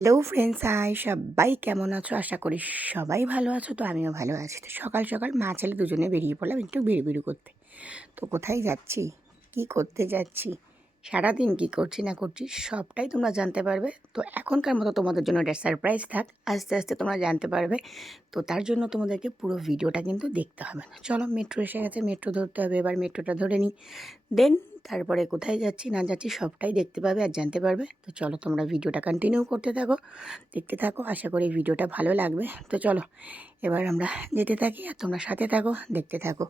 Hello friends, high সবাই কেমন আছো? আশা করি সবাই ভালো আছো। তো আমিও ভালো আছি। তো সকাল সকাল মা ছেলে দুজনে বেরিয়ে পড়লাম একটু বেরু করতে। তো কোথায় যাচ্ছি, কি করতে যাচ্ছি, সারাদিন কি করছি না করছি সবটাই তোমরা জানতে পারবে। তো এখনকার মতো তোমাদের জন্য এটা সারপ্রাইজ থাক, আস্তে আস্তে তোমরা জানতে পারবে। তো তার জন্য তোমাদেরকে পুরো ভিডিওটা কিন্তু দেখতে হবে। চলো, মেট্রো এসে গেছে, মেট্রো ধরতে হবে। এবার মেট্রোটা ধরে নিই, দেন তারপরে কোথায় যাচ্ছি না যাচ্ছি সবটাই দেখতে পাবে আর জানতে পারবে। তো চলো, তোমরা ভিডিওটা কন্টিনিউ করতে থাকো, দেখতে থাকো। আশা করি ভিডিওটা ভালো লাগবে। তো চলো এবার আমরা যেতে থাকি আর তোমরা সাথে থাকো, দেখতে থাকো।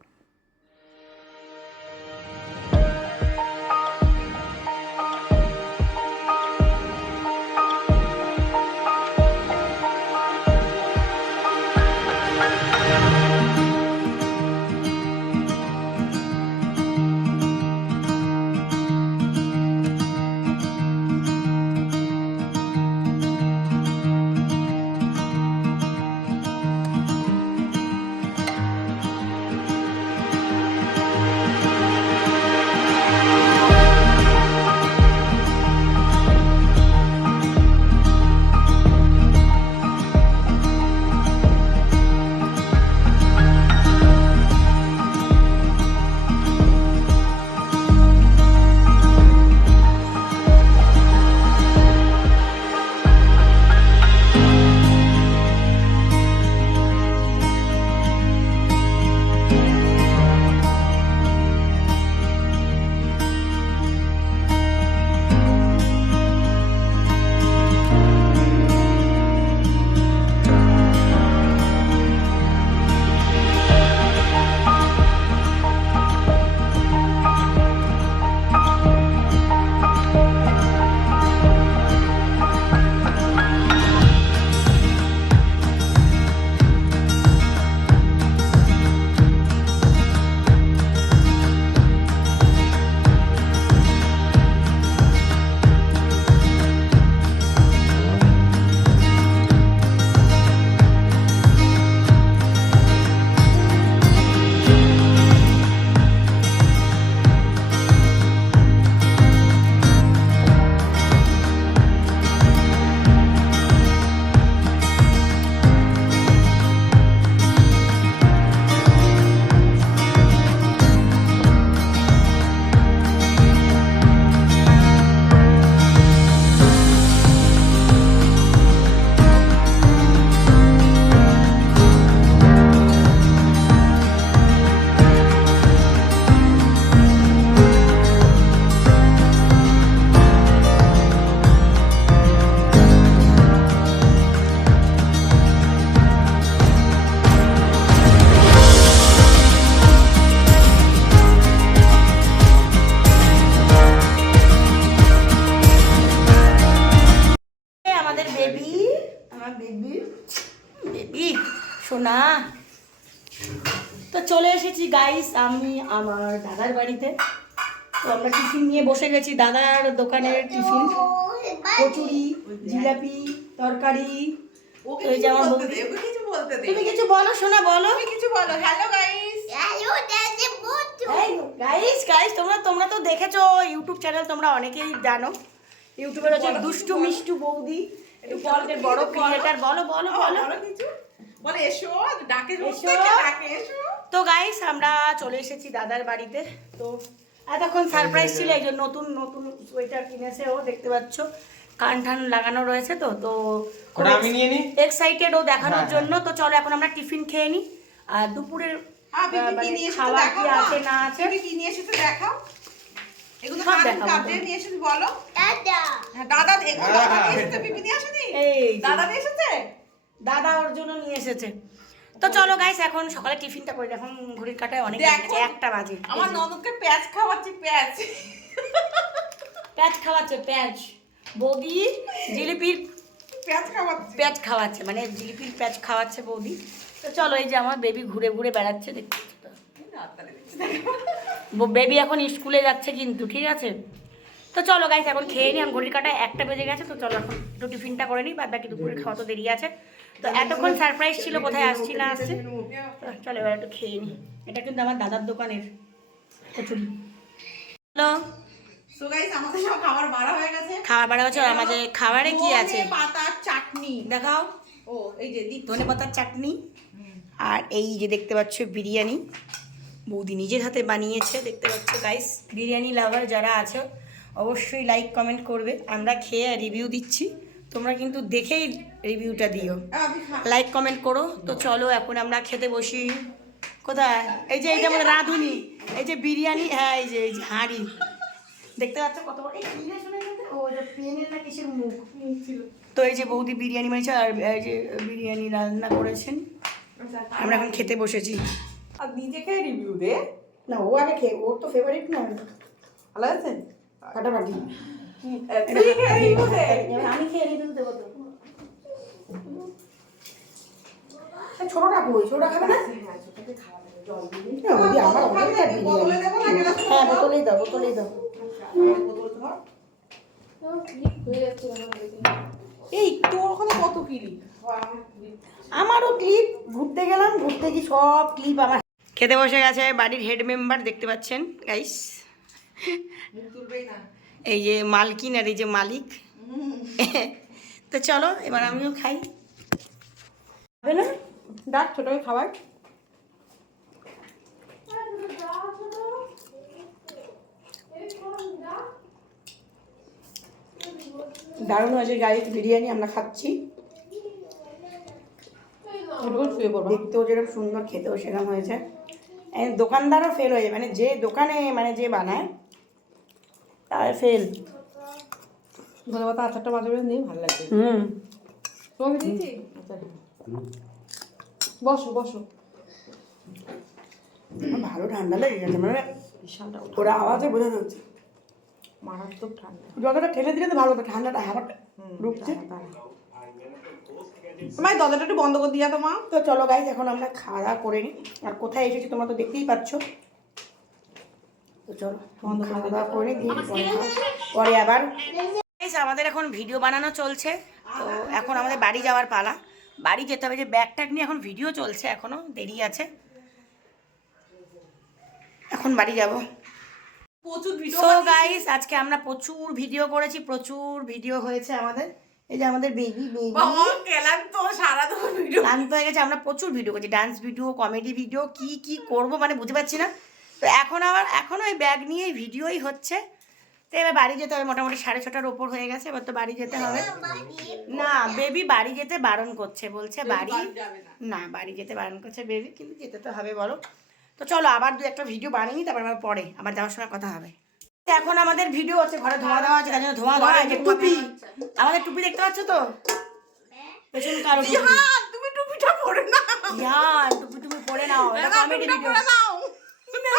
আমাদের বেবি, আমার বেবি, বেবি সোনা। তো চলে এসেছি গাইস আমি আমার দাদার বাড়িতে। তো আমরা টিফিন নিয়ে বসে গেছি, দাদার দোকানের টিফিন, কচুরি, জিলাপি, তরকারি। ওই যে আমার বৌদি, তুমি কিছু বলো সোনা, বলো কিছু বলো। হ্যালো গাইস, গাইস গাইস তোমরা তোমরা তো দেখেছো ইউটিউব চ্যানেল, তোমরা অনেকেই জানো। ইউটিউবের হচ্ছে দুষ্টু মিষ্টু বৌদি, একটু বড়দের বড় ক্রিয়েটার। বলো বলো বলো কিছু বলে, এসো ডাকে, এসো ডাকে, এসো। তো গাইস আমরা চলে এসেছি দাদার বাড়িতে। তো এতক্ষণ সারপ্রাইজ ছিল, এই যে নতুন নতুন সোয়েটার কিনেছে ও, দেখতে পাচ্ছ কান টান লাগানো রয়েছে। তো তো আমি নিয়ে নি, এক্সাইটেড ও দেখানোর জন্য। তো চলো এখন আমরা টিফিন খেয়ে নিই। আর দুপুরের খাওয়া কি আছে না আছে কি নিয়ে এসেছো দেখাও। এগুলো সব কাপ দেখাবো। দিয়ে নিয়ে এসেছো বলো। দাদা, হ্যাঁ দাদা, এগুলো দাদা নিয়ে এসেছে, পিপি নিয়ে আসেনি। এই দাদা নিয়ে এসেছে, দাদা ওর জন্য নিয়ে এসেছে। তো চলো গাইস এখন সকালে টিফিনটা করে, এখন ঘড়ির কাটায় অনেক দেখো, একটা বাজে। আমার ননদকে প্যাঁচ খাওয়াচ্ছি, প্যাঁচ প্যাঁচ খাওয়াচ্ছে, প্যাঁচ। বৌদি জিলিপির প্যাঁচ খাওয়াচ্ছি, প্যাঁচ খাওয়াচ্ছে, মানে জিলিপির প্যাঁচ খাওয়াচ্ছে বৌদি। তো চলো, এই যে আমার বেবি ঘুরে ঘুরে বেড়াচ্ছে, দেখতে পাচ্ছ তো। বেবি এখন স্কুলে যাচ্ছে কিন্তু, ঠিক আছে। তো চলো গাইস এখন খেয়ে নিই, ঘড়ির কাটায় একটা বেজে গেছে। তো চলো এখন একটু টিফিনটা করে নিই, বাদ বাকি দুপুরে খাওয়া তো দেরি আছে। তো এতক্ষণ সারপ্রাইজ ছিল, কোথায় আসছি না আসছে। চলো এবার একটু খেয়ে নিই। এটা কিন্তু আমার দাদার দোকানের কচুরি। হ্যালো, সো গাইস আমাদের সব খাবার বাড়া হয়ে গেছে। খাবার বাড়া হচ্ছে। আর আমাদের খাবারে কি আছে ধনে পাতার চাটনি দেখাও। ও এই যে ধনে পাতার চাটনি, আর এই যে দেখতে পাচ্ছ বিরিয়ানি বৌদি নিজের হাতে বানিয়েছে। দেখতে পাচ্ছ গাইস, বিরিয়ানি লাভার যারা আছো অবশ্যই লাইক কমেন্ট করবে। আমরা খেয়ে রিভিউ দিচ্ছি, তোমরা কিন্তু দেখেই রিভিউটা দিও, লাইক কমেন্ট করো। তো চলো এখন আমরা খেতে বসি। কোথায়? এই যে আমাদের রাঁধুনি, এই যে বিরিয়ানি, হ্যাঁ এই যে হাঁড়ি দেখতে পাচ্ছ কত বড়। এই কিনে শুনে ও যে পেনের না কিসের মুখ ছিল। তো এই যে বৌদি বিরিয়ানি বানিয়েছে, আর এই যে বিরিয়ানি রান্না করেছেন। আমরা এখন খেতে বসেছি। আর নিজে খেয়ে রিভিউ দে না, ও আগে খেয়ে, ওর তো ফেভারিট না। ভালো আছে ফাটাফাটি। তুই খেয়ে রিভিউ দে। আমি খেয়ে রিভিউ দেবো তো। ছোটটা কই? ছোটটা খাবে না? হ্যাঁ ছোটকে খাওয়া দেবে, জল দিবি। ওদি আমার অনেকটা বোতলে দেবো না বিরিয়ানি। গ্লাস? হ্যাঁ বোতলেই দাও, বোতলেই দাও। বোতল ধর। এই তোর ওখানে কত কিলি? আমারও ক্লিপ, ঘুরতে গেলাম, ঘুরতে গিয়ে সব ক্লিপ আমার। খেতে বসে গেছে বাড়ির হেড মেম্বার, দেখতে পাচ্ছেন গাইস। তুলবেই না। এই যে মালকিন আর এই যে মালিক। তো চলো এবার আমিও খাই। হবে না? ডাক ছোটকে খাবার। দারুণ হয়েছে গাইস বিরিয়ানি, আমরা খাচ্ছি। শুয়ে পড়বো। দেখতেও যেরকম সুন্দর, খেতেও সেরকম হয়েছে। দোকানদারও ফেল হয়ে যায়, মানে যে দোকানে মানে যে বানায় তার ফেল। ধনে পাতা আচারটা মাঝে মাঝে নেই, ভালো লাগছে। তোমাকে দিয়েছি আচার। বসো বসো। ভালো ঠান্ডা লেগে গেছে, মানে বিশালটা ওরা আওয়াজে বোঝা যাচ্ছে। মারাত্মক ঠান্ডা। যতটা ঠেলে দিলে তো ভালো হতো, ঠান্ডাটা হাওয়াটা ঢুকছে। তোমার দরজাটা একটু বন্ধ করে দিয়া তোমার। তো চলো গাইজ এখন আমরা খাওয়া দাওয়া করে নিই। আর কোথায় এসেছি তোমরা তো দেখতেই পাচ্ছ। তো চলো খাওয়া দাওয়া করে নিই, পরে আবার। আমাদের এখন ভিডিও বানানো চলছে, তো এখন আমাদের বাড়ি যাওয়ার পালা। বাড়ি যেতে হবে, যে ব্যাগ ট্যাগ নিয়ে এখন ভিডিও চলছে, এখনো দেরি আছে, এখন বাড়ি যাব। প্রচুর ভিডিও। সো গাইস আজকে আমরা প্রচুর ভিডিও করেছি, প্রচুর ভিডিও হয়েছে আমাদের। এই যে আমাদের বেবি বাবা গেলাম তো সারা তো ভিডিও ক্লান্ত হয়ে গেছে। আমরা প্রচুর ভিডিও করছি, ডান্স ভিডিও, কমেডি ভিডিও, কি কি করব মানে বুঝতে পারছি না। তো এখন ওই ব্যাগ নিয়েই ভিডিওই হচ্ছে। তো এবার বাড়ি যেতে হবে, মোটামুটি 6:30টার ওপর হয়ে গেছে, এবার তো বাড়ি যেতে হবে। না বেবি বাড়ি যেতে বারণ করছে, বলছে বাড়ি না, বাড়ি যেতে বারণ করছে বেবি, কিন্তু যেতে তো হবে বলো। তো চলো আবার দু একটা ভিডিও বানিয়ে তারপর আবার পরে আবার যাওয়ার সময় কথা হবে। এখন আমাদের ভিডিও হচ্ছে, ঘরে ধোয়া দেওয়া আছে, তার জন্য ধোয়া দেওয়া আছে। টুপি, আমাদের টুপি দেখতে পাচ্ছ তো, পেছন কারো টুপি। তুমি টুপিটা পরে না। ইয়ার টুপি টুপি পরে নাও, এটা কমেডি ভিডিও। না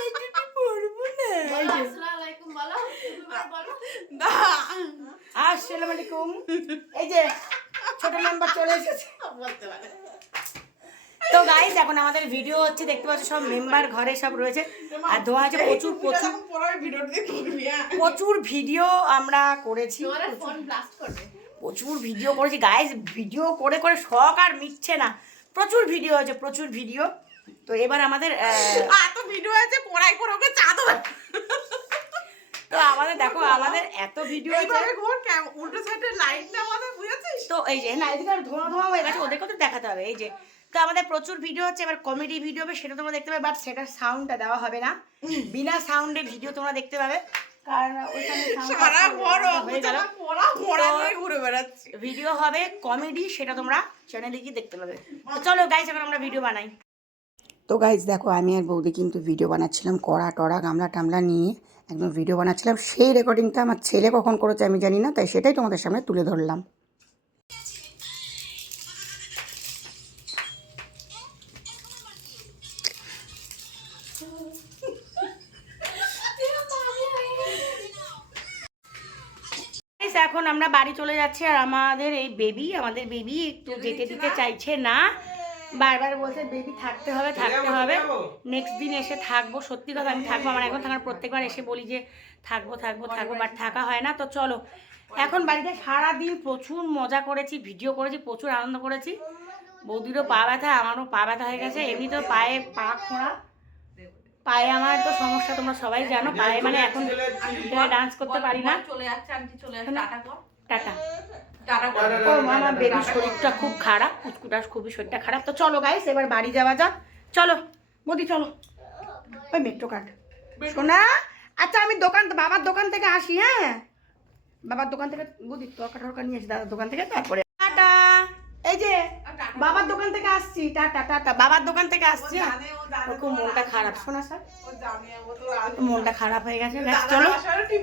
এই টুপি পরবো না। এই যে আসসালামু আলাইকুম বলো, বলো না আসসালামু আলাইকুম। এই যে ছোট মেম্বার চলে এসেছে। বলতে পারে। তো গাইস এখন আমাদের ভিডিও হচ্ছে, দেখতে পাচ্ছ সব মেম্বার ঘরে সব রয়েছে, আর ধোয়া আছে প্রচুর প্রচুর প্রচুর ভিডিও আমরা করেছি, তোমার ফোন ব্লাস্ট করবে। প্রচুর ভিডিও করেছি গাইস। ভিডিও করে করে শখ আর মিটছে না, প্রচুর ভিডিও হয়েছে, প্রচুর ভিডিও। তো এবার আমাদের এত ভিডিও আছে, কড়াই করে ওকে চা দেবে। তো আমাদের দেখো আমাদের এত ভিডিও আছে। এইভাবে ঘোর উল্টো সাইডের লাইটটা আমাদের বুঝেছিস? তো এই যে না এদিকে আর ধোঁয়া ধোঁয়া হয়ে গেছে, ওদেরকে তো দেখাতে হবে। এই যে তো আমাদের প্রচুর ভিডিও হচ্ছে, এবার কমেডি ভিডিও হবে, সেটা তোমরা দেখতে পাবে, বাট সেটার সাউন্ডটা দেওয়া হবে না, বিনা সাউন্ডে ভিডিও তোমরা দেখতে পাবে, কারণ ওইখানে সারা বড় পড়া পড়া নিয়ে ঘুরে বেড়াচ্ছি। ভিডিও হবে কমেডি, সেটা তোমরা চ্যানেলে গিয়ে দেখতে পাবে। তো চলো গাইস এখন আমরা ভিডিও বানাই। তো গাইস দেখো আমি আর বৌদি কিন্তু ভিডিও বানাচ্ছিলাম, কড়া টড়া গামলা টামলা নিয়ে একদম ভিডিও বানাচ্ছিলাম। সেই রেকর্ডিংটা আমার ছেলে কখন করেছে আমি জানি না, তাই সেটাই তোমাদের সামনে তুলে ধরলাম। এখন আমরা বাড়ি চলে যাচ্ছি, আর আমাদের বেবি একটু যেতে দিতে চাইছে না, বারবার বলছে বেবি থাকতে হবে থাকতে হবে, নেক্সট দিন এসে থাকবো। সত্যি কথা আমি থাকবো, আমার এখন থাকার প্রত্যেকবার এসে বলি যে থাকবো থাকবো থাকবো, বাট থাকা হয় না। তো চলো এখন বাড়িতে সারাদিন প্রচুর মজা করেছি, ভিডিও করেছি, প্রচুর আনন্দ করেছি। বৌদিরও পা ব্যথা, আমারও পা ব্যথা হয়ে গেছে, এমনি তো পায়ে পা খোঁড়া, পায়ে আমার তো সমস্যা তোমরা সবাই জানো, পায়ে মানে এখন ডান্স করতে পারি না। চলে যাচ্ছে আন্টি, চলে যাচ্ছে, টাটা কর, টাটা। টাটা কর। ও আমার বেবির শরীরটা খুব খারাপ, পুচকুটার খুবই শরীরটা খারাপ। তো চলো গাইস এবার বাড়ি যাওয়া যাক। চলো মোদি চলো, ওই মেট্রো কার্ড শোনা। আচ্ছা আমি বাবার দোকান থেকে আসি, হ্যাঁ বাবার দোকান থেকে বুঝি তরকা টরকা নিয়ে আসি দাদার দোকান থেকে, তারপরে টাটা। এই যে বাবার দোকান থেকে আসছি, টাটা টাটা, বাবার দোকান থেকে আসছি। ওর খুব মনটা খারাপ শোনা স্যার, মনটা খারাপ হয়ে গেছে। চলো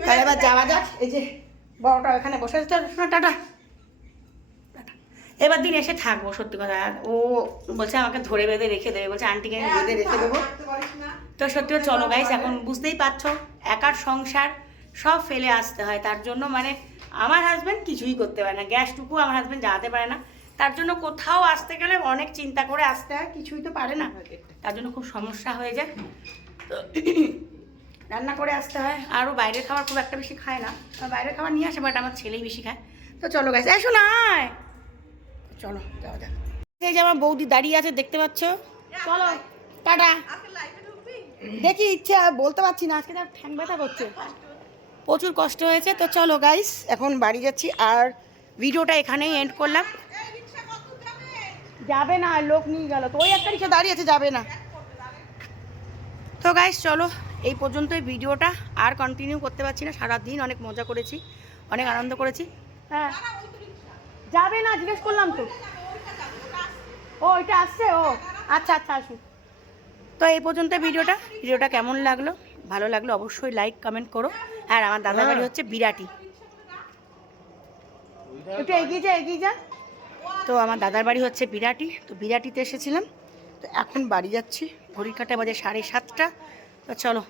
তাহলে এবার যাওয়া যাক। এই যে বড়টা ওখানে বসে আছে, শোনা টাটা। এবার দিন এসে থাকবো, সত্যি কথা। ও বলছে আমাকে ধরে বেঁধে রেখে দেবে, বলছে আন্টিকে আমি বেঁধে রেখে দেবো। তো সত্যি চলো গাইস, এখন বুঝতেই পারছো একার সংসার সব ফেলে আসতে হয়। তার জন্য মানে আমার হাজব্যান্ড কিছুই করতে পারে না, গ্যাসটুকু আমার হাজব্যান্ড জ্বালাতে পারে না। তার জন্য কোথাও আসতে গেলে অনেক চিন্তা করে আসতে হয়, কিছুই তো পারে না, তার জন্য খুব সমস্যা হয়ে যায়। তো রান্না করে আসতে হয়। আরও বাইরের খাবার খুব একটা বেশি খায় না, বাইরের খাবার নিয়ে আসে, বাট আমার ছেলেই বেশি খায়। তো চলো গাইস, এসো না, চলো যাওয়া যাক। এই যে আমার বৌদি দাঁড়িয়ে আছে দেখতে পাচ্ছ, চলো টাটা। দেখি ইচ্ছা বলতে পারছি না, আজকে তার ঠ্যাং ব্যথা করছে, প্রচুর কষ্ট হয়েছে। তো চলো গাইস এখন বাড়ি যাচ্ছি, আর ভিডিওটা এখানেই এন্ড করলাম। যাবে না, লোক নিয়ে গেল তো, ওই একটা রিক্সা দাঁড়িয়ে আছে, যাবে না। তো গাইস চলো এই পর্যন্তই ভিডিওটা, আর কন্টিনিউ করতে পারছি না। সারাদিন অনেক মজা করেছি, অনেক আনন্দ করেছি। হ্যাঁ যাবে না, জিজ্ঞেস করলাম তো। ও এটা আসছে, ও আচ্ছা আচ্ছা আসুন। তো এই পর্যন্ত ভিডিওটা কেমন লাগলো, ভালো লাগলো অবশ্যই লাইক কমেন্ট করো। আর আমার দাদার বাড়ি হচ্ছে বিরাটি, একটু এগিয়ে যা। তো আমার দাদার বাড়ি হচ্ছে বিরাটি, তো বিরাটিতে এসেছিলাম। তো এখন বাড়ি যাচ্ছি, ঘড়ির কাঁটা বাজে 7:30। তো চলো,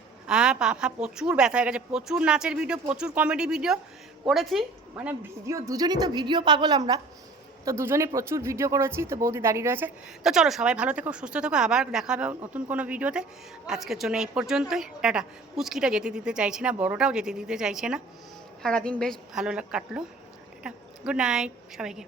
পা প্রচুর ব্যথা হয়ে গেছে, প্রচুর নাচের ভিডিও, প্রচুর কমেডি ভিডিও করেছি, মানে ভিডিও দুজনই তো ভিডিও পাগল আমরা, তো দুজনেই প্রচুর ভিডিও করেছি। তো বৌদি দাঁড়িয়ে রয়েছে। তো চলো সবাই ভালো থেকো, সুস্থ থেকো, আবার দেখা হবে নতুন কোনো ভিডিওতে। আজকের জন্য এই পর্যন্তই, টাটা। পুচকিটা যেতে দিতে চাইছে না, বড়টাও যেতে দিতে চাইছে না, সারাদিন বেশ ভালো কাটলো। টাটা, গুড নাইট সবাইকে।